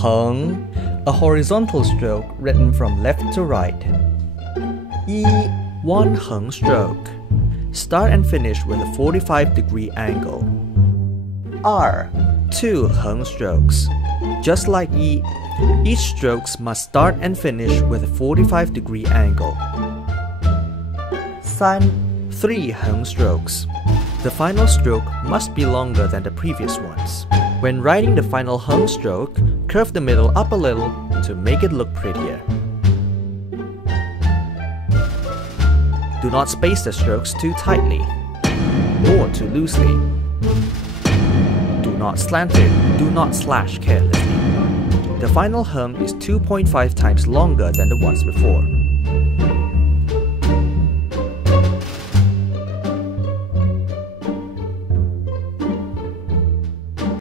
héng, a horizontal stroke written from left to right. Yi, one héng stroke. Start and finish with a 45-degree angle. R, two héng strokes. Just like Yi, each strokes must start and finish with a 45-degree angle. San, three héng strokes. The final stroke must be longer than the previous ones. When writing the final héng stroke, curve the middle up a little to make it look prettier. Do not space the strokes too tightly, nor too loosely. Do not slant it, do not slash carelessly. The final héng is 2.5 times longer than the ones before.